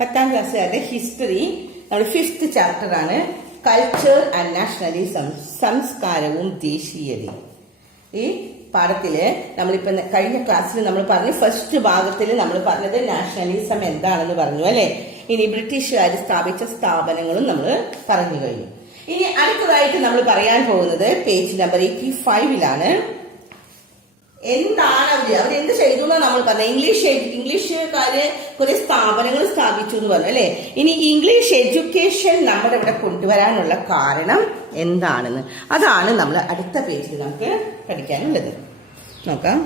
10ാം ക്ലാസ്സുകാരുടെ history നമ്മുടെ 5th chapter ആണ്. Culture and nationalism, സംസ്കാരവും ദേശീയതയും. ഈ പാഠത്തില് നമ്മളിപ്പോ കഴിഞ്ഞ ക്ലാസ്സിൽ നമ്മൾ പറഞ്ഞു, ഫസ്റ്റ് ഭാഗത്തിൽ നമ്മൾ പറഞ്ഞത് നാഷണലിസം എന്താണെന്ന് പറഞ്ഞു അല്ലെ. ഇനി ബ്രിട്ടീഷുകാർ സ്ഥാപിച്ച സ്ഥാപനങ്ങളും നമ്മൾ പറഞ്ഞു കഴിഞ്ഞു. ഇനി അടുത്തതായിട്ട് നമ്മൾ പറയാൻ പോകുന്നത് പേജ് നമ്പർ 85-ലാണ്. എന്താണ് അവരെന്ത് ചെയ്തു എന്നാണ് നമ്മൾ പറഞ്ഞത്. ഇംഗ്ലീഷുകാര് കുറെ സ്ഥാപനങ്ങൾ സ്ഥാപിച്ചു എന്ന് പറഞ്ഞു അല്ലെ. ഇനി ഇംഗ്ലീഷ് എഡ്യൂക്കേഷൻ നമ്മുടെ ഇവിടെ കൊണ്ടുവരാനുള്ള കാരണം എന്താണെന്ന് അതാണ് നമ്മൾ അടുത്ത പേജിൽ നമുക്ക് പഠിക്കാനുള്ളത്. നോക്കാം.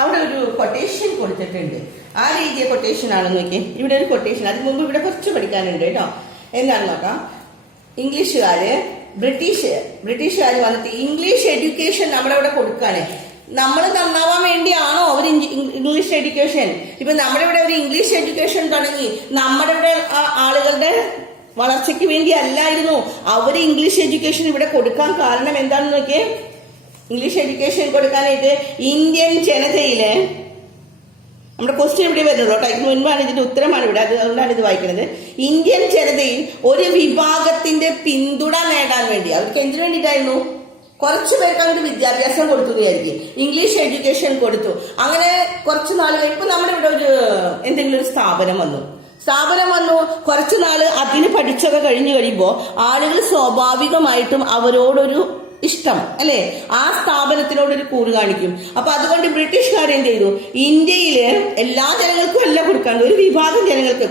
അവിടെ ഒരു കൊട്ടേഷൻ കൊടുത്തിട്ടുണ്ട്. ആ രീതിയ കൊട്ടേഷൻ ആണെന്ന് നോക്കിയേ. ഇവിടെ ഒരു കൊട്ടേഷൻ, അതിന് മുമ്പ് ഇവിടെ കുറച്ച് പഠിക്കാനുണ്ട് കേട്ടോ. എന്താണെന്ന് നോക്കാം. ബ്രിട്ടീഷുകാർ വന്നിട്ട് ഇംഗ്ലീഷ് എഡ്യൂക്കേഷൻ നമ്മുടെ ഇവിടെ കൊടുക്കാണ്. നമ്മൾ നന്നാവാൻ വേണ്ടിയാണോ അവർ ഇംഗ്ലീഷ് എഡ്യൂക്കേഷൻ? ഇപ്പൊ നമ്മുടെ ഇവിടെ ഒരു ഇംഗ്ലീഷ് എഡ്യൂക്കേഷൻ തുടങ്ങി നമ്മുടെ ഇവിടെ ആളുകളുടെ വളർച്ചയ്ക്ക് വേണ്ടി അല്ലായിരുന്നു അവർ ഇംഗ്ലീഷ് എഡ്യൂക്കേഷൻ ഇവിടെ കൊടുക്കാൻ കാരണം എന്താണെന്ന് നോക്കിയേ. ഇംഗ്ലീഷ് എഡ്യൂക്കേഷൻ കൊടുക്കാനായിട്ട് ഇന്ത്യൻ ജനതയില്, നമ്മുടെ ക്വസ്റ്റ്യൻ ഇവിടെ വരുന്നുള്ളൂ കേട്ടോ, ഇതിന് മുൻപാണ് ഇതിന്റെ ഉത്തരമാണ് ഇവിടെ, അതുകൊണ്ടാണ് ഇത് വായിക്കുന്നത്. ഇന്ത്യൻ ജനതയിൽ ഒരു വിഭാഗത്തിന്റെ പിന്തുണ നേടാൻ വേണ്ടി അവർക്ക് എന്തിനു വേണ്ടിയിട്ടായിരുന്നു? കുറച്ചു പേർക്ക് അങ്ങോട്ട് വിദ്യാഭ്യാസം കൊടുത്തു വിചാരിക്കും, ഇംഗ്ലീഷ് എഡ്യൂക്കേഷൻ കൊടുത്തു. അങ്ങനെ കുറച്ചു നാളുകൾ ഇപ്പൊ നമ്മുടെ ഇവിടെ ഒരു എന്തെങ്കിലും ഒരു സ്ഥാപനം വന്നു കുറച്ചു നാള് അതിന് പഠിച്ചൊക്കെ കഴിഞ്ഞു കഴിയുമ്പോ ആളുകൾ സ്വാഭാവികമായിട്ടും അവരോടൊരു ഇഷ്ടം അല്ലെ, ആ സ്ഥാപനത്തിനോടൊരു കൂറ് കാണിക്കും. അപ്പൊ അതുകൊണ്ട് ബ്രിട്ടീഷുകാർ എന്ത് ചെയ്തു, ഇന്ത്യയില് എല്ലാ ജനങ്ങൾക്കും എല്ലാം കൊടുക്കാണ്ട് ഒരു വിഭാഗം ജനങ്ങൾക്ക്,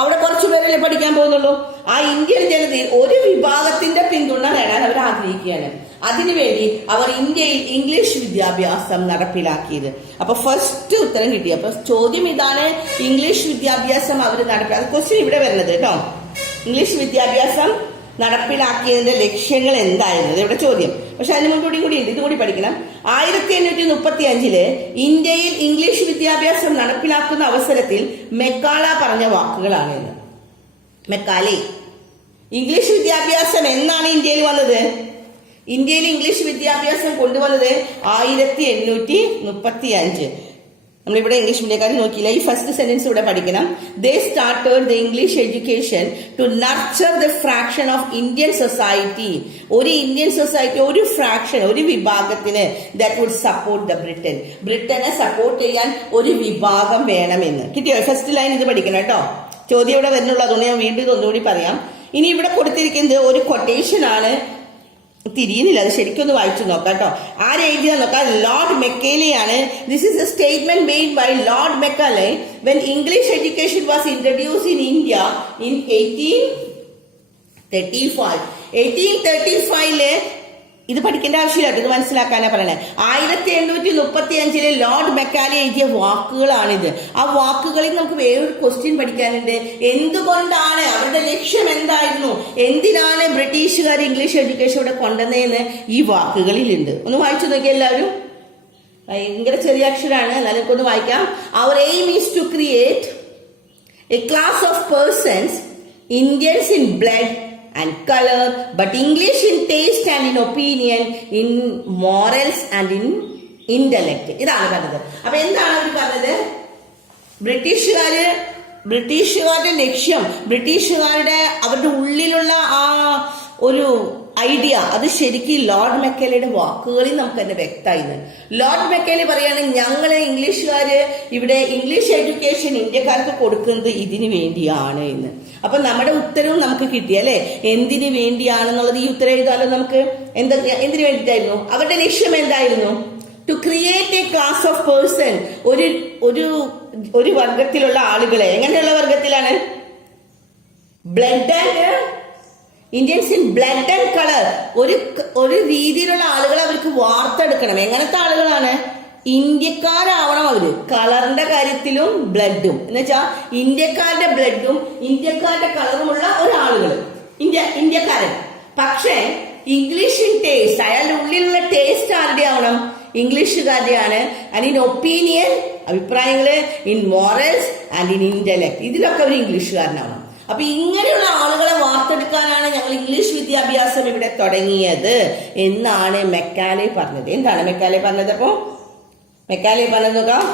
അവിടെ കുറച്ചു പേരല്ലേ പഠിക്കാൻ പോകുന്നുള്ളൂ. ആ ഇന്ത്യൻ ജനതയിൽ ഒരു വിഭാഗത്തിന്റെ പിന്തുണ നേടാൻ അവർ ആഗ്രഹിക്കുകയാണ്. അതിനുവേണ്ടി അവർ ഇന്ത്യയിൽ ഇംഗ്ലീഷ് വിദ്യാഭ്യാസം നടപ്പിലാക്കിയത്. അപ്പൊ ഫസ്റ്റ് ഉത്തരം കിട്ടി. അപ്പൊ ചോദ്യം ഇതാണ്, ഇംഗ്ലീഷ് വിദ്യാഭ്യാസം അവർ നടപ്പിലാക്കി. ക്വസ്റ്റ്യൻ ഇവിടെ വരുന്നത് കേട്ടോ. ഇംഗ്ലീഷ് വിദ്യാഭ്യാസം നടപ്പിലാക്കിയതിന്റെ ലക്ഷ്യങ്ങൾ എന്തായിരുന്നു ഇവിടെ ചോദ്യം. പക്ഷെ അതിന് മുൻകൂടി കൂടി ഉണ്ട്, ഇതുകൂടി പഠിക്കണം. 1835 ഇന്ത്യയിൽ ഇംഗ്ലീഷ് വിദ്യാഭ്യാസം നടപ്പിലാക്കുന്ന അവസരത്തിൽ മെക്കാള പറഞ്ഞ വാക്കുകളാണ് ഇത്. മെക്കാലെ. ഇംഗ്ലീഷ് വിദ്യാഭ്യാസം എന്നാണ് ഇന്ത്യയിൽ വന്നത്? ഇന്ത്യയിൽ ഇംഗ്ലീഷ് വിദ്യാഭ്യാസം കൊണ്ടുവന്നത് 1835. നമ്മളിവിടെ ഇംഗ്ലീഷ് മീഡിയക്കാർ നോക്കിയില്ല. ഈ ഫസ്റ്റ് സെന്റൻസ് ഇവിടെ പഠിക്കണം. They started the English education to nurture the fraction of Indian society. ഒരു ഇന്ത്യൻ സൊസൈറ്റി, ഒരു ഫ്രാക്ഷൻ, ഒരു വിഭാഗത്തിന് that would support the Britain. ബ്രിട്ടനെ സപ്പോർട്ട് ചെയ്യാൻ ഒരു വിഭാഗം വേണമെന്ന്. കിട്ടിയോ? ഫസ്റ്റ് ലൈൻ ഇത് പഠിക്കണം കേട്ടോ. ചോദ്യം ഇവിടെ വരുന്നുള്ളൂ, അതുകൊണ്ട് ഞാൻ വീണ്ടും ഇതൊന്നുകൂടി പറയാം. ഇനി ഇവിടെ കൊടുത്തിരിക്കുന്നത് ഒരു കൊട്ടേഷൻ ആണ്. തിരിയുന്നില്ല, അത് ശരിക്കൊന്ന് വായിച്ചു നോക്കാം കേട്ടോ. ആരെഴുതിയാ നോക്കാം. ലോർഡ് മെക്കാലെ ആണ്. This is a statement made by Lord Macaulay when English education was introduced in India in 1835. 1835 ഇത് പഠിക്കേണ്ട ആവശ്യമില്ല, ഇത് മനസ്സിലാക്കാനാ പറയണേ. 1835 ലോർഡ് മെക്കാലെ എഴുതിയ വാക്കുകളാണിത്. ആ വാക്കുകളിൽ നമുക്ക് വേറൊരു ക്വസ്റ്റ്യൻ പഠിക്കാനുണ്ട്. എന്തുകൊണ്ടാണ്, അവരുടെ ലക്ഷ്യം എന്തായിരുന്നു, എന്തിനാണ് ബ്രിട്ടീഷുകാർ ഇംഗ്ലീഷ് എഡ്യൂക്കേഷൻ ഇവിടെ കൊണ്ടുവന്നതെന്ന് ഈ വാക്കുകളിലുണ്ട്. ഒന്ന് വായിച്ചു നോക്കിയ എല്ലാവരും. ഭയങ്കര ചെറിയ അക്ഷരമാണ്, എന്നാലും നമുക്കൊന്ന് വായിക്കാം. അവർ aim is to create a class of persons, Indians in blood and color, but English in taste and in opinion, in morals and in intellect. ഇതാണ് പറഞ്ഞത്. അപ്പൊ എന്താണ് അവർ പറഞ്ഞത്? ബ്രിട്ടീഷുകാരുടെ ലക്ഷ്യം, അവരുടെ ഉള്ളിലുള്ള ആ ഒരു ഐഡിയ, അത് ശരിക്കും ലോർഡ് മെക്കാലെയുടെ വാക്കുകളിൽ നമുക്ക് തന്നെ വ്യക്തമായിരുന്നു. ലോർഡ് മെക്കാലെ പറയാണ്, ഞങ്ങളെ ഇംഗ്ലീഷുകാര് ഇവിടെ ഇംഗ്ലീഷ് എഡ്യൂക്കേഷൻ ഇന്ത്യക്കാർക്ക് കൊടുക്കുന്നത് ഇതിനു വേണ്ടിയാണ് എന്ന്. അപ്പൊ നമ്മുടെ ഉത്തരവും നമുക്ക് കിട്ടി അല്ലെ, എന്തിനു വേണ്ടിയാണെന്നുള്ളത്. ഈ ഉത്തരം എഴുതാലോ നമുക്ക്. എന്തിനു വേണ്ടിയിട്ടായിരുന്നു? അവരുടെ ലക്ഷ്യം എന്തായിരുന്നു? To create a class of person, ഒരു വർഗത്തിലുള്ള ആളുകളെ. എങ്ങനെയുള്ള വർഗത്തിലാണ്? Blood and Indians in blood and colour, ഒരു രീതിയിലുള്ള ആളുകളെ അവർക്ക് വാർത്തെടുക്കണം. എങ്ങനത്തെ ആളുകളാണ്? ഇന്ത്യക്കാരാവണം അവര്. കളറിന്റെ കാര്യത്തിലും ബ്ലഡും, എന്ന് വെച്ചാൽ ഇന്ത്യക്കാരുടെ ബ്ലഡും ഇന്ത്യക്കാരുടെ കളറുമുള്ള ഒരാളുകൾ, ഇന്ത്യക്കാരൻ. പക്ഷേ ഇംഗ്ലീഷ് ഇൻ ടേസ്റ്റ്, അയാളുടെ ഉള്ളിലുള്ള ടേസ്റ്റ് ആരുടെ ആവണം? ഇംഗ്ലീഷുകാരുടെയാണ്. ആൻഡ് ഇൻ ഒപ്പീനിയൻ, അഭിപ്രായങ്ങള്, in morals and in intellect, ഇതിലൊക്കെ ഒരു ഇംഗ്ലീഷുകാരനാവണം. അപ്പൊ ഇങ്ങനെയുള്ള ആളുകളെ വാർത്തെടുക്കാനാണ് ഞങ്ങൾ ഇംഗ്ലീഷ് വിദ്യാഭ്യാസം ഇവിടെ തുടങ്ങിയത് എന്നാണ് മെക്കാലെ പറഞ്ഞത്. എന്താണ് മെക്കാലെ പറഞ്ഞത്? അപ്പോ മെക്കാലെ പറഞ്ഞത് നോക്കാം.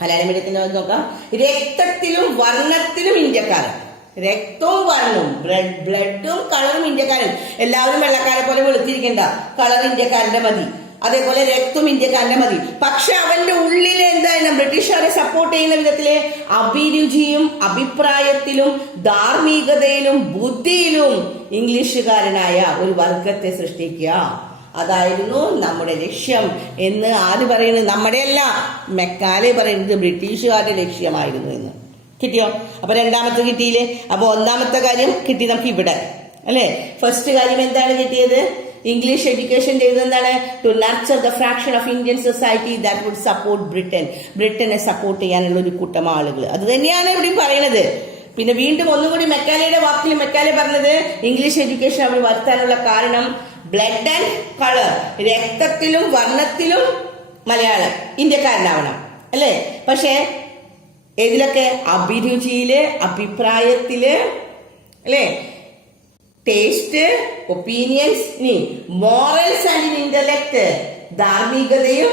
മലയാളം മീഡിയത്തിന്റെ നോക്കാം. രക്തത്തിലും വർണ്ണത്തിലും ഇന്ത്യക്കാരൻ. രക്തവും വർണ്ണവും, ബ്ലഡും കളറും ഇന്ത്യക്കാരൻ. എല്ലാവരും വെള്ളക്കാരെ പോലെ വെളുത്തിരിക്കണ്ട, കളർ ഇന്ത്യക്കാരന്റെ മതി. അതേപോലെ രക്തം ഇന്ത്യക്കാരന്റെ മതി. പക്ഷെ അവന്റെ ഉള്ളിൽ എന്തായാലും ബ്രിട്ടീഷുകാരെ സപ്പോർട്ട് ചെയ്യുന്ന വിധത്തില് അഭിരുചിയും അഭിപ്രായത്തിലും ധാർമ്മികതയിലും ബുദ്ധിയിലും ഇംഗ്ലീഷുകാരനായ ഒരു വർഗത്തെ സൃഷ്ടിക്കുക, അതായിരുന്നു നമ്മുടെ ലക്ഷ്യം എന്ന് ആര് പറയുന്നത്? നമ്മുടെ അല്ല, മെക്കാലെ പറയുന്നത് ബ്രിട്ടീഷുകാരുടെ ലക്ഷ്യമായിരുന്നു എന്ന്. കിട്ടിയോ? അപ്പൊ രണ്ടാമത്തെ കിട്ടിയില്ലേ? അപ്പൊ ഒന്നാമത്തെ കാര്യം കിട്ടി നമുക്ക് ഇവിടെ അല്ലെ. ഫസ്റ്റ് കാര്യം എന്താണ് കിട്ടിയത്? ഇംഗ്ലീഷ് എഡ്യൂക്കേഷൻ ചെയ്തത് എന്താണ്? To nurture the fraction of Indian society that would support Britain. ബ്രിട്ടനെ സപ്പോർട്ട് ചെയ്യാനുള്ള ഒരു കൂട്ടം ആളുകൾ. അത് തന്നെയാണ് ഇവിടെയും പറയുന്നത്. പിന്നെ വീണ്ടും ഒന്നുകൂടി മെക്കാലയുടെ വാക്കിൽ മെക്കാലെ പറഞ്ഞത് ഇംഗ്ലീഷ് എഡ്യൂക്കേഷൻ അവർ വരുത്താനുള്ള കാരണം ബ്ലഡ് ആൻഡ് കളർ, രക്തത്തിലും വർണ്ണത്തിലും മലയാളം ഇന്ത്യക്കാരനാവണം അല്ലെ. പക്ഷെ ഏതിലൊക്കെ? അഭിരുചിയില്, അഭിപ്രായത്തില് അല്ലെ, taste, opinions, morals and intellect, ധാർമ്മികതയും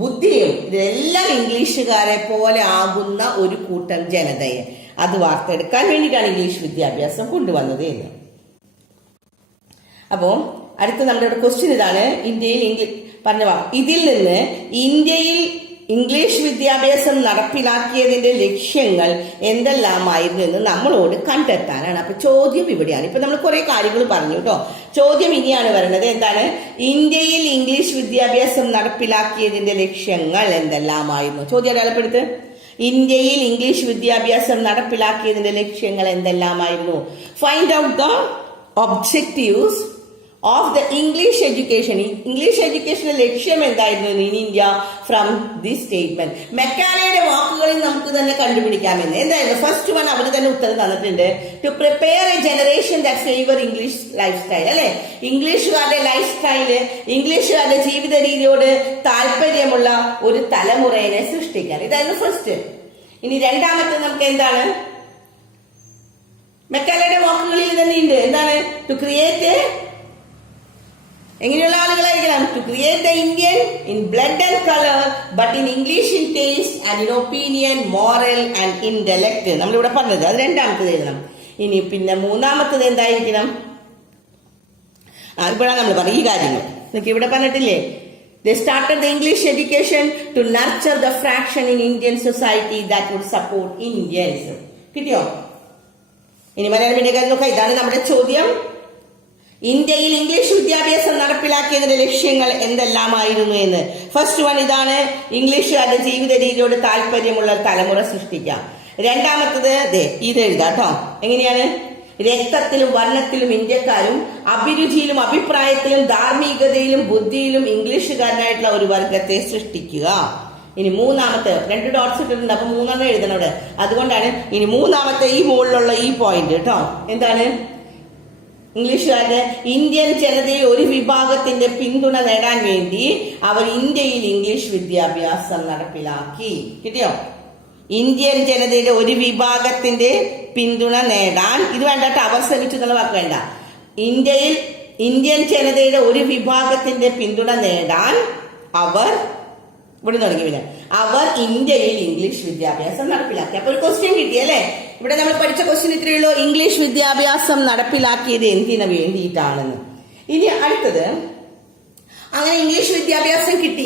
ബുദ്ധിയും, ഇതെല്ലാം ഇംഗ്ലീഷുകാരെ പോലെ ആകുന്ന ഒരു കൂട്ടം ജനതയെ അത് വാർത്തെടുക്കാൻ വേണ്ടിയിട്ടാണ് ഇംഗ്ലീഷ് വിദ്യാഭ്യാസം കൊണ്ടുവന്നത് എന്ന്. അപ്പോ അടുത്ത നമ്മുടെ ക്വസ്റ്റ്യൻ ഇതാണ്. ഇന്ത്യയിൽ ഇതിൽ നിന്ന് ഇന്ത്യയിൽ ഇംഗ്ലീഷ് വിദ്യാഭ്യാസം നടപ്പിലാക്കിയതിന്റെ ലക്ഷ്യങ്ങൾ എന്തെല്ലാമായിരുന്നു എന്ന് നമ്മളോട് കണ്ടെത്താനാണ്. അപ്പൊ ചോദ്യം ഇവിടെയാണ്. ഇപ്പൊ നമ്മൾ കുറെ കാര്യങ്ങൾ പറഞ്ഞു കേട്ടോ. ചോദ്യം ഇനിയാണ് വരുന്നത്. എന്താണ്? ഇന്ത്യയിൽ ഇംഗ്ലീഷ് വിദ്യാഭ്യാസം നടപ്പിലാക്കിയതിന്റെ ലക്ഷ്യങ്ങൾ എന്തെല്ലാമായിരുന്നു? ചോദ്യം അടയാളപ്പെടുത്ത്. ഇന്ത്യയിൽ ഇംഗ്ലീഷ് വിദ്യാഭ്യാസം നടപ്പിലാക്കിയതിന്റെ ലക്ഷ്യങ്ങൾ എന്തെല്ലാമായിരുന്നു? Find out the objectives of the English education. English എഡ്യൂക്കേഷന്റെ ലക്ഷ്യം എന്തായിരുന്നു in India from this statement? മെക്കാലയുടെ വാക്കുകളിൽ നമുക്ക് തന്നെ കണ്ടുപിടിക്കാമെന്ന്. എന്തായിരുന്നു? ഫസ്റ്റ് വൺ അവർ തന്നെ ഉത്തരം തന്നിട്ടുണ്ട്. To prepare a generation that favour English life style അല്ലെ. ഇംഗ്ലീഷുകാരുടെ ലൈഫ് സ്റ്റൈല്, ഇംഗ്ലീഷുകാരുടെ ജീവിത രീതിയോട് താല്പര്യമുള്ള ഒരു തലമുറയെ സൃഷ്ടിക്കാൻ. ഇതായിരുന്നു ഫസ്റ്റ്. ഇനി രണ്ടാമത്തെ നമുക്ക് എന്താണ്? മെക്കാലയുടെ വാക്കുകളിൽ തന്നെ ഉണ്ട്. എന്താണ്? ടു ക്രിയേറ്റ് എങ്ങനെയുള്ള ആളുകളായിരിക്കണം? To create the Indian in blood and colour but in English in taste and in opinion, moral and intellect. നമ്മളിവിടെ പറഞ്ഞത് അത് രണ്ടാമത്തത് എഴുതണം. ഇനി പിന്നെ മൂന്നാമത്തത് എന്തായിരിക്കണം? ഇപ്പോഴാണ് നമ്മൾ പറയും ഈ കാര്യങ്ങൾ. നിങ്ങൾക്ക് ഇവിടെ പറഞ്ഞിട്ടില്ലേ? They started the English education to nurture the fraction in Indian society that would support Indians. കിട്ടിയോ? ഇനി മലയാളം മീഡിയക്കാർ നോക്കാം. ഇതാണ് നമ്മുടെ ചോദ്യം. ഇന്ത്യയിൽ ഇംഗ്ലീഷ് വിദ്യാഭ്യാസം നടപ്പിലാക്കിയതിന്റെ ലക്ഷ്യങ്ങൾ എന്തെല്ലാമായിരുന്നു എന്ന്. ഫസ്റ്റ് വൺ ഇതാണ്. ഇംഗ്ലീഷുകാരുടെ ജീവിത രീതിയോട് താല്പര്യമുള്ള തലമുറ സൃഷ്ടിക്കാം. രണ്ടാമത്തത് ഇത് എഴുതാട്ടോ. എങ്ങനെയാണ്? രക്തത്തിലും വർണ്ണത്തിലും ഇന്ത്യക്കാരും, അഭിരുചിയിലും അഭിപ്രായത്തിലും ധാർമ്മികതയിലും ബുദ്ധിയിലും ഇംഗ്ലീഷുകാരനായിട്ടുള്ള ഒരു വർഗത്തെ സൃഷ്ടിക്കുക. ഇനി മൂന്നാമത്തെ 2 ഡോട്ട്സ് ഇട്ടിട്ടുണ്ട്. അപ്പൊ 3 എഴുതണം അവിടെ. അതുകൊണ്ടാണ് ഇനി മൂന്നാമത്തെ ഈ മുകളിലുള്ള ഈ പോയിന്റ് കേട്ടോ. എന്താണ്? ഇംഗ്ലീഷുകാരുടെ ഇന്ത്യൻ ജനതയിൽ ഒരു വിഭാഗത്തിന്റെ പിന്തുണ നേടാൻ വേണ്ടി അവർ ഇന്ത്യയിൽ ഇംഗ്ലീഷ് വിദ്യാഭ്യാസം നടപ്പിലാക്കി. കിട്ടിയോ? ഇന്ത്യൻ ജനതയുടെ ഒരു വിഭാഗത്തിന്റെ പിന്തുണ നേടാൻ, ഇത് വേണ്ടട്ടോ, അവർ ശ്രമിച്ചു എന്നുള്ള വാക്ക് വേണ്ട. ഇന്ത്യൻ ജനതയുടെ ഒരു വിഭാഗത്തിന്റെ പിന്തുണ നേടാൻ അവർ ഇവിടെ തുടങ്ങി. പിന്നെ അവർ ഇന്ത്യയിൽ ഇംഗ്ലീഷ് വിദ്യാഭ്യാസം നടപ്പിലാക്കി. അപ്പൊ ഒരു ക്വസ്റ്റ്യൻ കിട്ടി അല്ലെ. ഇവിടെ നമ്മൾ പഠിച്ച ക്വസ്റ്റ്യൻ ഇത്രയേ ഉള്ളൂ. ഇംഗ്ലീഷ് വിദ്യാഭ്യാസം നടപ്പിലാക്കിയത് എന്തിനു വേണ്ടിയിട്ടാണെന്ന്. ഇനി അടുത്തത്, അങ്ങനെ ഇംഗ്ലീഷ് വിദ്യാഭ്യാസം കിട്ടി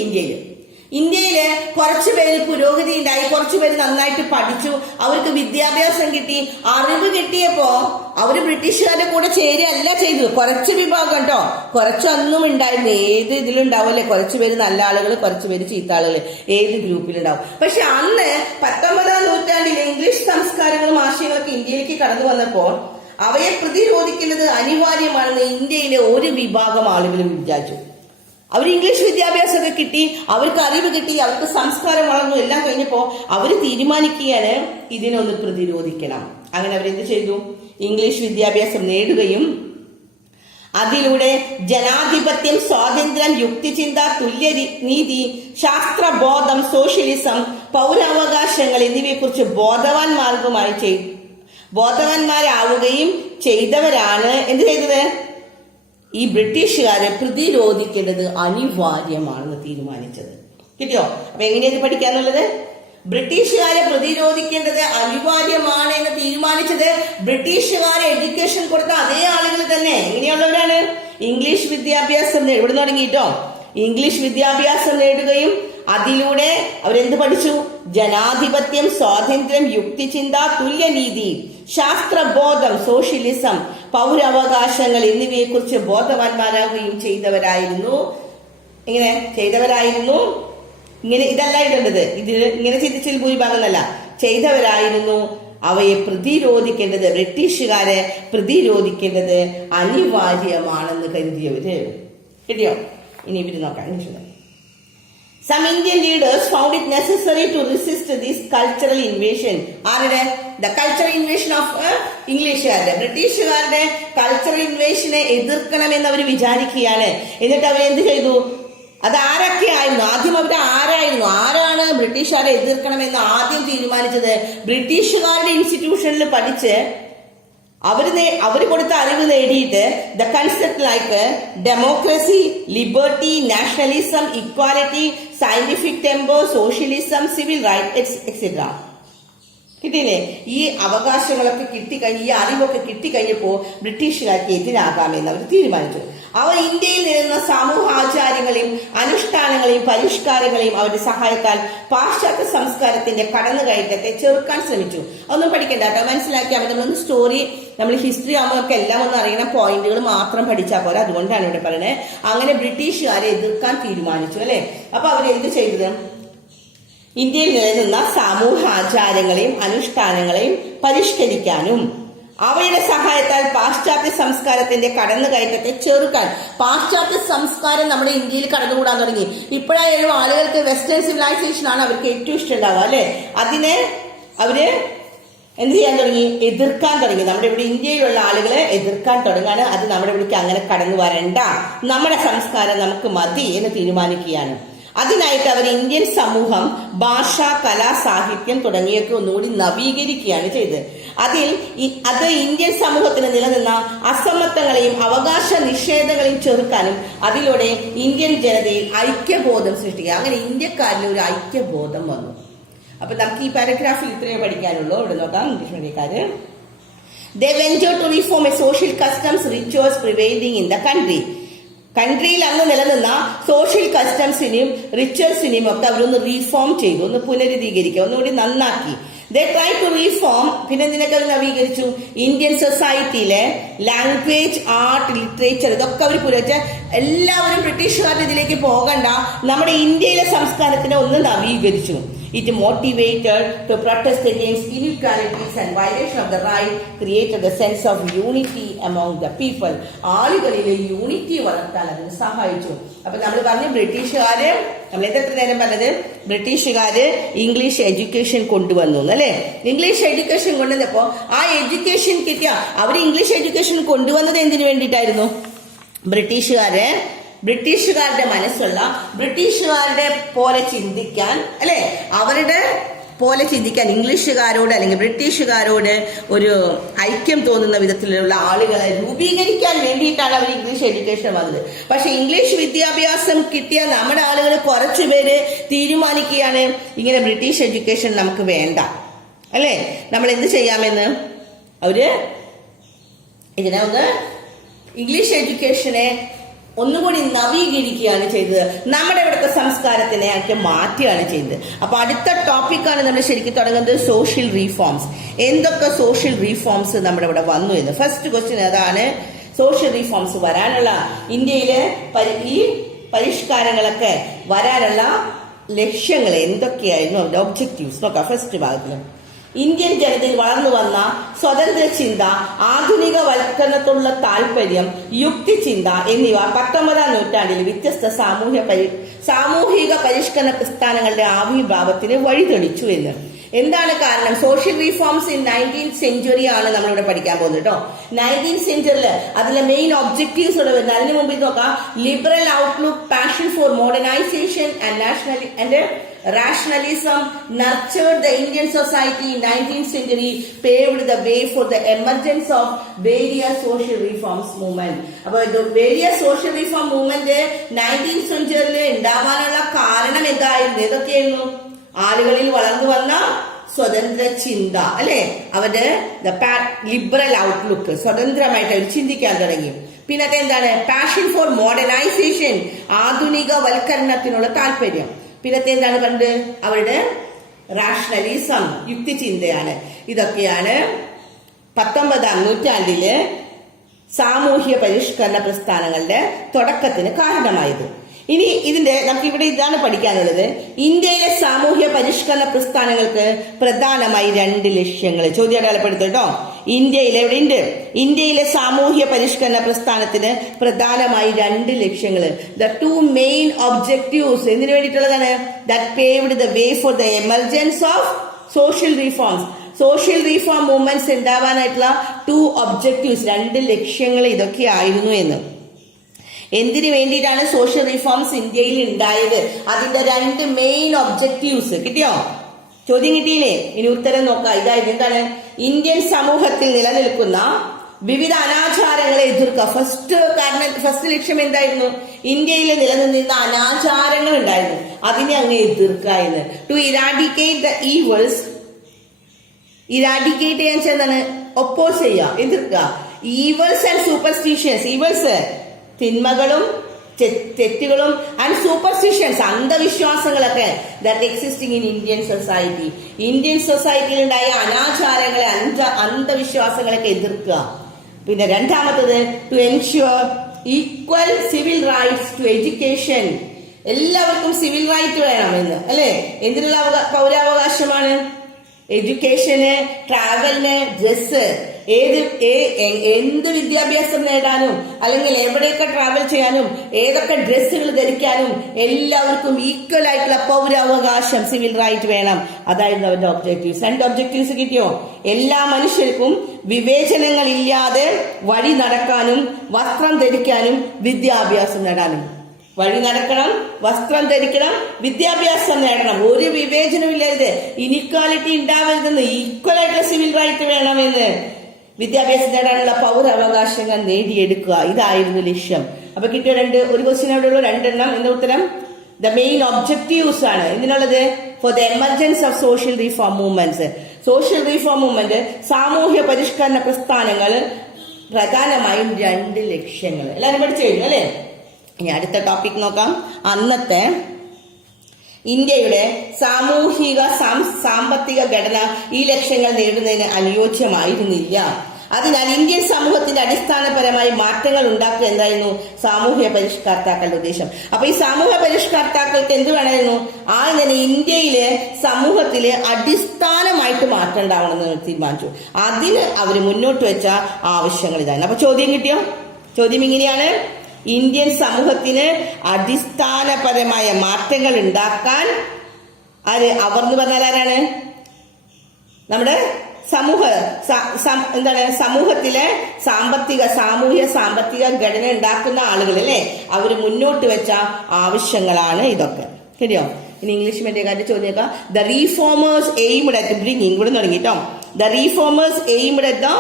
ഇന്ത്യയില് കുറച്ചു പേര് പുരോഗതി ഉണ്ടായി, കുറച്ചു പേര് നന്നായിട്ട് പഠിച്ചു, അവർക്ക് വിദ്യാഭ്യാസം കിട്ടി, അറിവ് കിട്ടിയപ്പോ അവര് ബ്രിട്ടീഷുകാരുടെ കൂടെ ചേരുകയല്ല ചെയ്തു. കുറച്ച് വിഭാഗം കേട്ടോ, കുറച്ചൊന്നും ഉണ്ടായിരുന്നു. ഏത് ഇതിലുണ്ടാവുമല്ലേ, കുറച്ചു പേര് നല്ല ആളുകൾ, കുറച്ചു പേര് ചീത്ത ആളുകൾ, ഏത് ഗ്രൂപ്പിലുണ്ടാവും. പക്ഷെ അന്ന് 19ാം നൂറ്റാണ്ടിലെ ഇംഗ്ലീഷ് സംസ്കാരങ്ങളും ആശയങ്ങളൊക്കെ ഇന്ത്യയിലേക്ക് കടന്നു വന്നപ്പോൾ അവയെ പ്രതിരോധിക്കുന്നത് അനിവാര്യമാണെന്ന് ഇന്ത്യയിലെ ഒരു വിഭാഗം ആളുകളും വിചാരിച്ചു. അവർ ഇംഗ്ലീഷ് വിദ്യാഭ്യാസമൊക്കെ കിട്ടി, അവർക്ക് അറിവ് കിട്ടി, അവർക്ക് സംസ്കാരം വളർന്നു, എല്ലാം കഴിഞ്ഞപ്പോ അവര് തീരുമാനിക്കുകയാണ് ഇതിനൊന്ന് പ്രതിരോധിക്കണം. അങ്ങനെ അവരെന്ത് ചെയ്തു? ഇംഗ്ലീഷ് വിദ്യാഭ്യാസം നേടുകയും അതിലൂടെ ജനാധിപത്യം, സ്വാതന്ത്ര്യം, യുക്തിചിന്ത, തുല്യനീതി, ശാസ്ത്രബോധം, സോഷ്യലിസം, പൗരാവകാശങ്ങൾ എന്നിവയെക്കുറിച്ച് ബോധവാന്മാരാവുകയും ചെയ്തവരാണ് എന്ത് ചെയ്തത്? ഈ ബ്രിട്ടീഷുകാരെ പ്രതിരോധിക്കേണ്ടത് അനിവാര്യമാണെന്ന് തീരുമാനിച്ചത്. കിട്ടിയോ? അപ്പൊ എങ്ങനെയത് പഠിക്കാന്നുള്ളത്? ബ്രിട്ടീഷുകാരെ പ്രതിരോധിക്കേണ്ടത് അനിവാര്യമാണ് എന്ന് തീരുമാനിച്ചത് ബ്രിട്ടീഷുകാരെ എഡ്യൂക്കേഷൻ കൊടുത്ത അതേ ആളുകൾ തന്നെ. എങ്ങനെയുള്ളവരാണ്? ഇംഗ്ലീഷ് വിദ്യാഭ്യാസം ഇവിടെ തുടങ്ങിയിട്ടോ. ഇംഗ്ലീഷ് വിദ്യാഭ്യാസം നേടുകയും അതിലൂടെ അവരെന്ത് പഠിച്ചു? ജനാധിപത്യം, സ്വാതന്ത്ര്യം, യുക്തിചിന്ത, തുല്യനീതി, ശാസ്ത്രബോധം, സോഷ്യലിസം, പൗരാവകാശങ്ങൾ എന്നിവയെ കുറിച്ച് ബോധവാന്മാരാകുകയും ചെയ്തവരായിരുന്നു. ഇങ്ങനെ ഇതല്ല ഇടേണ്ടത്, ഇതിൽ ഇങ്ങനെ ചിന്തിച്ചതിൽ ഭൂരിഭാഗമല്ല, ചെയ്തവരായിരുന്നു. അവയെ പ്രതിരോധിക്കേണ്ടത്, ബ്രിട്ടീഷുകാരെ പ്രതിരോധിക്കേണ്ടത് അനിവാര്യമാണെന്ന് കരുതിയവര്. കിട്ടിയോ? ഇനി ഇവര് നോക്കാം. Some Indian leaders found it necessary to resist this cultural invasion. ആരുടെ? The cultural invasion of ഇംഗ്ലീഷുകാരുടെ, ബ്രിട്ടീഷുകാരുടെ കൾച്ചറൽ ഇൻവേഷനെ എതിർക്കണമെന്ന് അവർ വിചാരിക്കുകയാണ്. എന്നിട്ട് അവരെന്ത് ചെയ്തു? അത് ആരൊക്കെയായിരുന്നു? ആദ്യം ആരാണ് ബ്രിട്ടീഷുകാരെ എതിർക്കണമെന്ന് ആദ്യം തീരുമാനിച്ചത്? ബ്രിട്ടീഷുകാരുടെ ഇൻസ്റ്റിറ്റ്യൂഷനിൽ പഠിച്ച് അവര് കൊടുത്ത അറിവ് നേടിയിട്ട് the concept like democracy, liberty, nationalism, equality, scientific temper, socialism, civil right etcetera കിട്ടിയില്ലേ? ഈ അവകാശങ്ങളൊക്കെ കിട്ടിക്കഴിഞ്ഞ്, ഈ അറിവൊക്കെ കിട്ടിക്കഴിഞ്ഞപ്പോ ബ്രിട്ടീഷുകാർക്ക് എതിരാകാമെന്ന് അവർ തീരുമാനിച്ചു. അവർ ഇന്ത്യയിൽ നിൽക്കുന്ന സമൂഹ ആചാരങ്ങളെയും അനുഷ്ഠാനങ്ങളെയും പരിഷ്കാരങ്ങളെയും അവരുടെ സഹായത്താൽ പാശ്ചാത്യ സംസ്കാരത്തിന്റെ കടന്നുകയറ്റത്തെ ചെറുക്കാൻ ശ്രമിച്ചു. അതൊന്നും പഠിക്കണ്ട കേട്ടോ, മനസ്സിലാക്കിയാൽ മതി. നമ്മളൊന്ന് സ്റ്റോറി, നമ്മൾ ഹിസ്റ്ററി ആകുമ്പോൾ നമുക്ക് എല്ലാം ഒന്നും അറിയണം, പോയിന്റുകൾ മാത്രം പഠിച്ചാൽ പോലെ. അതുകൊണ്ടാണ് ഇവിടെ പറയുന്നത്. അങ്ങനെ ബ്രിട്ടീഷുകാരെ എതിർക്കാൻ തീരുമാനിച്ചു അല്ലെ. അപ്പൊ അവരെന്ത് ചെയ്തത്? ഇന്ത്യയിൽ നിലനിന്ന സമൂഹ ആചാരങ്ങളെയും അനുഷ്ഠാനങ്ങളെയും പരിഷ്കരിക്കാനും അവയുടെ സഹായത്താൽ പാശ്ചാത്യ സംസ്കാരത്തിന്റെ കടന്നുകയറ്റത്തെ ചെറുക്കാൻ. പാശ്ചാത്യ സംസ്കാരം നമ്മുടെ ഇന്ത്യയിൽ കടന്നുകൂടാൻ തുടങ്ങി. ഇപ്പോഴായാലും ആളുകൾക്ക് വെസ്റ്റേൺ സിവിലൈസേഷൻ ആണ് അവർക്ക് ഏറ്റവും ഇഷ്ടം ഉണ്ടാവുക അല്ലെ. അതിനെ അവര് എന്ത് ചെയ്യാൻ തുടങ്ങി? എതിർക്കാൻ തുടങ്ങി. നമ്മുടെ ഇവിടെ ഇന്ത്യയിലുള്ള ആളുകളെ എതിർക്കാൻ തുടങ്ങാണ്. അത് നമ്മുടെ ഇവിടേക്ക് അങ്ങനെ കടന്നു വരണ്ട, നമ്മുടെ സംസ്കാരം നമുക്ക് മതി എന്ന് തീരുമാനിക്കുകയാണ്. അതിനായിട്ട് അവർ ഇന്ത്യൻ സമൂഹം, ഭാഷ, കല, സാഹിത്യം തുടങ്ങിയൊക്കെ ഒന്നുകൂടി നവീകരിക്കുകയാണ് ചെയ്തത്. അത് ഇന്ത്യൻ സമൂഹത്തിന് നിലനിന്ന അസമത്വങ്ങളെയും അവകാശ നിഷേധങ്ങളെയും ചെറുക്കാനും അതിലൂടെ ഇന്ത്യൻ ജനതയിൽ ഐക്യബോധം സൃഷ്ടിക്കുക. അങ്ങനെ ഇന്ത്യക്കാരിൽ ഒരു ഐക്യബോധം വന്നു. അപ്പൊ നമുക്ക് ഈ പാരഗ്രാഫിൽ ഇത്രയേ പഠിക്കാനുള്ളൂ. ഇവിടെ നോക്കാം. ഇംഗ്ലീഷ് മീഡിയക്കാര് they ventured to reform a social customs rituals prevailing in the country. കൺട്രിയിൽ അന്ന് നിലനിന്ന സോഷ്യൽ കസ്റ്റംസിനെയും റിച്വൽസിനെയും ഒക്കെ അവരൊന്ന് റീഫോം ചെയ്തു, ഒന്ന് പുനരുദ്ധീകരിക്കുക, ഒന്നുകൂടി നന്നാക്കി. They try to reform. പിന്നെ ഇതിനൊക്കെ അവർ നവീകരിച്ചു. ഇന്ത്യൻ സൊസൈറ്റിയിലെ ലാംഗ്വേജ്, ആർട്ട്, ലിറ്ററേച്ചർ ഇതൊക്കെ അവർ പുരച്ച. എല്ലാവരും ബ്രിട്ടീഷുകാരുടെ ഇതിലേക്ക് പോകണ്ട, നമ്മുടെ ഇന്ത്യയിലെ സംസ്കാരത്തിനെ ഒന്ന് നവീകരിച്ചു. It motivated to protest against inequalities and violation of the right, created a sense of unity among the people. ആളുകളിലെ യൂണിറ്റി വളർത്താൻ അതിന് സഹായിച്ചു. അപ്പൊ നമ്മൾ പറഞ്ഞു ബ്രിട്ടീഷുകാര്, നമ്മൾ എത്ര നേരം പറഞ്ഞത്, ബ്രിട്ടീഷുകാര് ഇംഗ്ലീഷ് എഡ്യൂക്കേഷൻ കൊണ്ടുവന്നു അല്ലെ. ഇംഗ്ലീഷ് എഡ്യൂക്കേഷൻ കൊണ്ടുവന്നപ്പോ ആ എഡ്യൂക്കേഷൻ കിട്ടിയ അവർ ഇംഗ്ലീഷ് എഡ്യൂക്കേഷൻ കൊണ്ടുവന്നത് എന്തിനു വേണ്ടിയിട്ടായിരുന്നു? ബ്രിട്ടീഷുകാരുടെ മനസ്സുള്ള, ബ്രിട്ടീഷുകാരുടെ പോലെ ചിന്തിക്കാൻ അല്ലെ, അവരുടെ പോലെ ചിന്തിക്കാൻ, ഇംഗ്ലീഷുകാരോട് അല്ലെങ്കിൽ ബ്രിട്ടീഷുകാരോട് ഒരു ഐക്യം തോന്നുന്ന വിധത്തിലുള്ള ആളുകളെ രൂപീകരിക്കാൻ വേണ്ടിയിട്ടാണ് അവർ ഇംഗ്ലീഷ് എഡ്യൂക്കേഷൻ വന്നത്. പക്ഷെ ഇംഗ്ലീഷ് വിദ്യാഭ്യാസം കിട്ടിയ നമ്മുടെ ആളുകൾ കുറച്ചുപേര് തീരുമാനിക്കുകയാണ് ഇങ്ങനെ ബ്രിട്ടീഷ് എഡ്യൂക്കേഷൻ നമുക്ക് വേണ്ട അല്ലെ, നമ്മൾ എന്ത് ചെയ്യാമെന്ന്. അവര് ഇതിനെ ഒന്ന് ഇംഗ്ലീഷ് എഡ്യൂക്കേഷനെ ഒന്നുകൂടി നവീകരിക്കുകയാണ് ചെയ്തത്. നമ്മുടെ ഇവിടുത്തെ സംസ്കാരത്തിനെ ഒക്കെ മാറ്റുകയാണ് ചെയ്തത്. അപ്പൊ അടുത്ത ടോപ്പിക്കാണ് നമ്മൾ ശരിക്കും തുടങ്ങുന്നത്, സോഷ്യൽ റീഫോംസ്. എന്തൊക്കെ സോഷ്യൽ റീഫോംസ് നമ്മുടെ ഇവിടെ വന്നു എന്ന്. ഫസ്റ്റ് ക്വസ്റ്റ്യൻ അതാണ്. സോഷ്യൽ റീഫോംസ് വരാനുള്ള, ഇന്ത്യയിലെ ഈ പരിഷ്കാരങ്ങളൊക്കെ വരാനുള്ള ലക്ഷ്യങ്ങൾ എന്തൊക്കെയായിരുന്നു, അവരുടെ ഒബ്ജക്റ്റീവ്സ് നോക്കാം. ഫസ്റ്റ് ഭാഗത്തിൽ ഇന്ത്യൻ ജനതയിൽ വളർന്നു വന്ന സ്വതന്ത്ര ചിന്ത, ആധുനികവൽക്കരണത്തോടുള്ള താല്പര്യം, യുക്തിചിന്ത എന്നിവ 19ാം നൂറ്റാണ്ടിൽ വ്യത്യസ്ത സാമൂഹിക പരിഷ്കരണ പ്രസ്ഥാനങ്ങളുടെ ആവിർഭാവത്തിന് വഴിതെളിച്ചു എന്ന്. എന്താണ് കാരണം? Social reforms in 19th century ആണ് നമ്മളിവിടെ പഠിക്കാൻ പോകുന്നത് കേട്ടോ. 19th സെഞ്ചുറിയിൽ അതിലെ മെയിൻ ഒബ്ജക്റ്റീവ്സ് ഇവിടെ വരുന്നത്. അതിന് മുമ്പ് ഇത് നോക്കാം. Liberal outlook, passion for modernisation and rationalism nurtured the Indian society in 19th century, paved the way for the emergence of various social reforms movement. അപ്പോൾ various social reform movement 19th century ഉണ്ടാവാനുള്ള കാരണം എന്തായിരുന്നു? ഏതൊക്കെയായിരുന്നു? ആളുകളിൽ വളർന്നു വന്ന സ്വതന്ത്ര ചിന്ത അല്ലെ, അവരുടെ ലിബറൽ ഔട്ട്ലുക്ക്, സ്വതന്ത്രമായിട്ട് അവർ ചിന്തിക്കാൻ തുടങ്ങി. പിന്നത്തെ എന്താണ്? പാഷൻ ഫോർ മോഡേണൈസേഷൻ, ആധുനിക വൽക്കരണത്തിനുള്ള താല്പര്യം. പിന്നത്തെ എന്താണ് പണ്ട്? അവരുടെ റാഷണലിസം, യുക്തിചിന്തയാണ്. ഇതൊക്കെയാണ് 19ാം നൂറ്റാണ്ടില് സാമൂഹ്യ പരിഷ്കരണ പ്രസ്ഥാനങ്ങളുടെ തുടക്കത്തിന് കാരണമായത്. ഇനി ഇതിന്റെ നമുക്ക് ഇവിടെ ഇതാണ് പഠിക്കാനുള്ളത്. ഇന്ത്യയിലെ സാമൂഹ്യ പരിഷ്കരണ പ്രസ്ഥാനങ്ങൾക്ക് പ്രധാനമായി 2 ലക്ഷ്യങ്ങൾ. ചോദ്യം അടയാളപ്പെടുത്തട്ടോ. ഇന്ത്യയിലെ സാമൂഹ്യ പരിഷ്കരണ പ്രസ്ഥാനത്തിന് പ്രധാനമായി 2 ലക്ഷ്യങ്ങൾ. ദ 2 മെയിൻ ഒബ്ജക്റ്റീവ്സ് എന്തിനു വേണ്ടിയിട്ടുള്ളതാണ്? That paved the way for the emergence of social reforms. Social reform movements ഉണ്ടാവാനായിട്ടുള്ള 2 ഒബ്ജക്റ്റീവ്സ്, 2 ലക്ഷ്യങ്ങൾ ഇതൊക്കെയായിരുന്നു എന്ന്. എന്തിനു വേണ്ടിയിട്ടാണ് സോഷ്യൽ റിഫോംസ് ഇന്ത്യയിൽ ഉണ്ടായത്? അതിന്റെ 2 മെയിൻ ഒബ്ജക്റ്റീവ്സ് കിട്ടിയോ? ചോദ്യം കിട്ടിയില്ലേ? ഇനി ഉത്തരം നോക്കാം. ഇതായിരുന്നു എന്താണ്? ഇന്ത്യൻ സമൂഹത്തിൽ നിലനിൽക്കുന്ന വിവിധ അനാചാരങ്ങളെ എതിർക്കുക. ഫസ്റ്റ് ലക്ഷ്യം എന്തായിരുന്നു? ഇന്ത്യയിൽ നിലനിന്നിരുന്ന അനാചാരങ്ങൾ ഉണ്ടായിരുന്നു, അതിനെ അങ്ങ് എതിർക്കുക എന്ന്. To eradicate the evils. Eradicate ചെയ്യാൻ എന്താണ്? ഒപ്പോസ് ചെയ്യുക, എതിർക്കുക. Evils and superstitions. ഈവിൾസ് തിന്മകളും തെറ്റുകളും, ആൻഡ് സൂപ്പർസ്റ്റിഷ്യൻസ് അന്ധവിശ്വാസങ്ങളൊക്കെ that existing in Indian society. Indian സൊസൈറ്റിയിൽ ഉണ്ടായ അനാചാരങ്ങളെ, അന്ധവിശ്വാസങ്ങളൊക്കെ എതിർക്കുക. പിന്നെ രണ്ടാമത്തത് to ensure equal civil rights to education. എല്ലാവർക്കും സിവിൽ റൈറ്റ് വേണം എന്ന് അല്ലെ. എന്തിനുള്ള പൗരാവകാശമാണ്? എഡ്യൂക്കേഷന്, ട്രാവലിന്, ഡ്രസ്സ്, എന്ത് വിദ്യാഭ്യാസം നേടാനും അല്ലെങ്കിൽ എവിടെയൊക്കെ ട്രാവൽ ചെയ്യാനും ഏതൊക്കെ ഡ്രസ്സുകൾ ധരിക്കാനും എല്ലാവർക്കും ഈക്വൽ ആയിട്ടുള്ള പൗരാവകാശം, സിവിൽ റൈറ്റ് വേണം. അതായിരുന്നു അവരുടെ ഒബ്ജക്റ്റീവ്സ്. 2 ഒബ്ജക്റ്റീവ്സ് കിട്ടിയോ? എല്ലാ മനുഷ്യർക്കും വിവേചനങ്ങളില്ലാതെ വഴി നടക്കാനും വസ്ത്രം ധരിക്കാനും വിദ്യാഭ്യാസം നേടാനും. വഴി നടക്കണം, വസ്ത്രം ധരിക്കണം, വിദ്യാഭ്യാസം നേടണം. ഒരു വിവേചനമില്ലാതെ, ഇനിക്വാലിറ്റി ഉണ്ടാവരുതെന്ന്, ഈക്വൽ ആയിട്ടുള്ള സിവിൽ റൈറ്റ് വേണമെന്ന്, വിദ്യാഭ്യാസം നേടാനുള്ള പൗരാവകാശങ്ങൾ നേടിയെടുക്കുക. ഇതായിരുന്നു ലക്ഷ്യം. അപ്പൊ കിട്ടിയ ഒരു ക്വസ്റ്റ്യൻ അവിടെ ഉള്ളൂ, 2 എണ്ണം. എന്ന ഉത്തരം ദ മെയിൻ ഒബ്ജക്റ്റീവ്സ് ആണ്. എന്തിനുള്ളത്? For the emergence of social reform movements. Social reform movement, സാമൂഹ്യ പരിഷ്കരണ പ്രസ്ഥാനങ്ങൾ പ്രധാനമായും 2 ലക്ഷ്യങ്ങൾ. എല്ലാവരും പഠിച്ചു കഴിഞ്ഞു അല്ലെ? ഇനി അടുത്ത ടോപ്പിക് നോക്കാം. അന്നത്തെ ഇന്ത്യയുടെ സാമൂഹിക സാമ്പത്തിക ഘടന ഈ ലക്ഷ്യങ്ങൾ നേടുന്നതിന് അനുയോജ്യമായിരുന്നില്ല. അതിനാൽ ഇന്ത്യൻ സമൂഹത്തിന്റെ അടിസ്ഥാനപരമായി മാറ്റങ്ങൾ ഉണ്ടാക്കുക എന്നായിരുന്നു സാമൂഹ്യ പരിഷ്കർത്താക്കളുടെ ഉദ്ദേശം. അപ്പൊ ഈ സാമൂഹ്യ പരിഷ്കർത്താക്കൾക്ക് എന്ത് വേണമായിരുന്നു? അങ്ങനെ ഇന്ത്യയിലെ സമൂഹത്തിലെ അടിസ്ഥാനമായിട്ട് മാറ്റം ഉണ്ടാവണമെന്ന് തീരുമാനിച്ചു. അതിന് അവര് മുന്നോട്ട് വെച്ച ആവശ്യങ്ങൾ ഇതാണ്. അപ്പൊ ചോദ്യം കിട്ടിയോ? ചോദ്യം ഇങ്ങനെയാണ്: ഇന്ത്യൻ സമൂഹത്തിന് അടിസ്ഥാനപരമായ മാറ്റങ്ങൾ ഉണ്ടാക്കാൻ അവർ എന്ന് പറഞ്ഞാൽ ആരാണ്? നമ്മുടെ സമൂഹത്തിലെ സാമൂഹ്യ സാമ്പത്തിക ഘടന ഉണ്ടാക്കുന്ന ആളുകൾ അല്ലെ, അവർ മുന്നോട്ട് വെച്ച ആവശ്യങ്ങളാണ് ഇതൊക്കെ. ശരിയോ? ഇനി ഇംഗ്ലീഷ് മീഡിയക്കാരുടെ ചോദ്യം കേൾക്കാം. The reformers aimed at bringing, ഇവിടെ തുടങ്ങിട്ടോ. The reformers aimed at the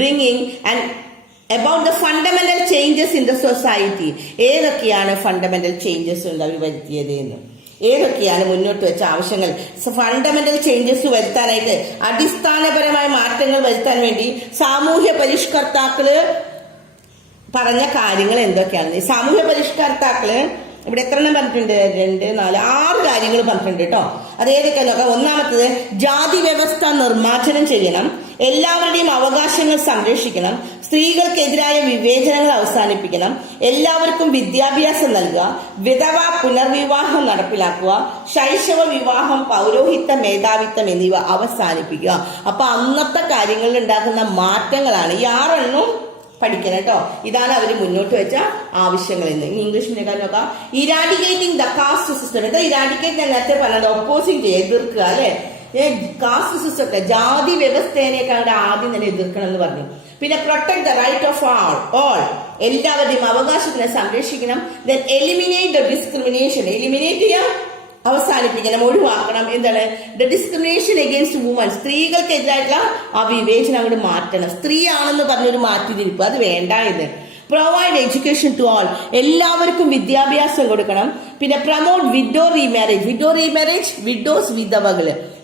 bringing and about the fundamental changes in the society. ഏതൊക്കെയാണ് ഫണ്ടമെന്റൽ ചേഞ്ചസ് അവർ വരുത്തിയത് എന്ന്, ഏതൊക്കെയാണ് മുന്നോട്ട് വെച്ച ആവശ്യങ്ങൾ? ഫണ്ടമെന്റൽ ചേഞ്ചസ് വരുത്താനായിട്ട്, അടിസ്ഥാനപരമായ മാറ്റങ്ങൾ വരുത്താൻ വേണ്ടി സാമൂഹ്യ പരിഷ്കർത്താക്കള് പറഞ്ഞ കാര്യങ്ങൾ എന്തൊക്കെയാണ്? സാമൂഹ്യ പരിഷ്കർത്താക്കള് ഇവിടെ എത്ര എണ്ണം പറഞ്ഞിട്ടുണ്ട്? 2, 4, 6 കാര്യങ്ങൾ പറഞ്ഞിട്ടുണ്ട് കേട്ടോ. അത് ഏതൊക്കെ നോക്കാം. ഒന്നാമത്തത്, ജാതി വ്യവസ്ഥ നിർമ്മാർജ്ജനം ചെയ്യണം, എല്ലാവരുടെയും അവകാശങ്ങൾ സംരക്ഷിക്കണം, സ്ത്രീകൾക്കെതിരായ വിവേചനങ്ങൾ അവസാനിപ്പിക്കണം, എല്ലാവർക്കും വിദ്യാഭ്യാസം നൽകുക, വിധവ പുനർവിവാഹം നടപ്പിലാക്കുക, ശൈശവ വിവാഹം, പൗരോഹിത്യ മേധാവിത്വം എന്നിവ അവസാനിപ്പിക്കുക. അപ്പൊ അന്നത്തെ കാര്യങ്ങളിൽ ഉണ്ടാക്കുന്ന മാറ്റങ്ങളാണ് ഈ 6 എണ്ണവും പഠിക്കണം കേട്ടോ. ഇതാണ് അവർ മുന്നോട്ട് വെച്ച ആവശ്യങ്ങൾ എന്ന്. ഇംഗ്ലീഷ് മീഡിയം നോക്കാം. Eradicating the caste system. എന്താ ഇറാഡിക്കേറ്റ്? ഞാൻ നേരത്തെ പറഞ്ഞത് ഒപ്പോസിറ്റ്, എതിർക്കുക അല്ലെ. കാസ്റ്റ് സിസ്റ്റത്തെ, ജാതി വ്യവസ്ഥേനെയൊക്കെ ആദ്യം തന്നെ എതിർക്കണം എന്ന് പറഞ്ഞു. പിന്നെ protect the right of all, എല്ലാവരുടെയും അവകാശത്തിനെ സംരക്ഷിക്കണം. Then eliminate the discrimination, eliminate ചെയ്യാം, അവസാനിപ്പിക്കണം, ഒഴിവാക്കണം. എന്താണ്? ദ ഡിസ്ക്രിമിനേഷൻ അഗെയിൻസ്റ്റ് വുമൺ, സ്ത്രീകൾക്കെതിരായിട്ടുള്ള ആ വിവേചനം അങ്ങോട്ട് മാറ്റണം. സ്ത്രീ ആണെന്ന് പറഞ്ഞൊരു മാറ്റിതിരിപ്പ് അത് വേണ്ട എന്ന്. പ്രൊവൈഡ് എഡ്യൂക്കേഷൻ ടു ഓൾ, എല്ലാവർക്കും വിദ്യാഭ്യാസം കൊടുക്കണം. പിന്നെ പ്രൊമോട്ട് വിഡോ റീമാരേജ്, വിഡോസ്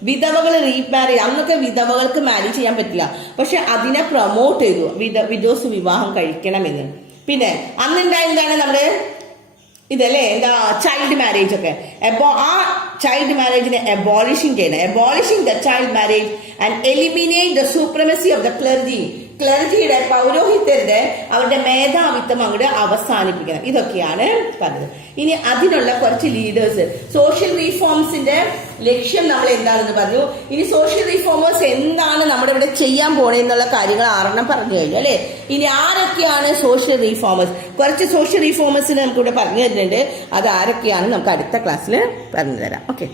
വിധവകൾ റീമാരേജ്, അന്നൊക്കെ വിധവകൾക്ക് മാരേജ് ചെയ്യാൻ പറ്റില്ല, പക്ഷെ അതിനെ പ്രൊമോട്ട് ചെയ്തു, വിഡോസ് വിവാഹം കഴിക്കണമെന്ന്. പിന്നെ അന്നുണ്ടായതാണ് നമ്മുടെ ഇതല്ലേ എന്താ ചൈൽഡ് മാരേജ് ഒക്കെ. അപ്പോ ആ ചൈൽഡ് മാരേജിനെ അബോളിഷിംഗ് ചെയ്യണം, abolishing the child marriage and eliminate the supremacy of the ക്ലർജിയുടെ പൗരോഹിത്യരുടെ അവരുടെ മേധാവിത്വം അങ്ങോട്ട് അവസാനിപ്പിക്കണം. ഇതൊക്കെയാണ് പറഞ്ഞത്. ഇനി അതിനുള്ള കുറച്ച് ലീഡേഴ്സ്, സോഷ്യൽ റീഫോംസിന്റെ ലക്ഷ്യം നമ്മൾ എന്താണെന്ന് പറഞ്ഞു. ഇനി സോഷ്യൽ റീഫോമേഴ്സ് എന്താണ് നമ്മുടെ ഇവിടെ ചെയ്യാൻ പോണെന്നുള്ള കാര്യങ്ങൾ 6 പറഞ്ഞു കഴിഞ്ഞു അല്ലെ. ഇനി ആരൊക്കെയാണ് സോഷ്യൽ റീഫോമേഴ്സ്? കുറച്ച് സോഷ്യൽ റീഫോമേഴ്സിന് നമുക്ക് ഇവിടെ പറഞ്ഞു തരുന്നുണ്ട്. അത് ആരൊക്കെയാണ് നമുക്ക് അടുത്ത ക്ലാസ്സിൽ പറഞ്ഞു തരാം. ഓക്കെ.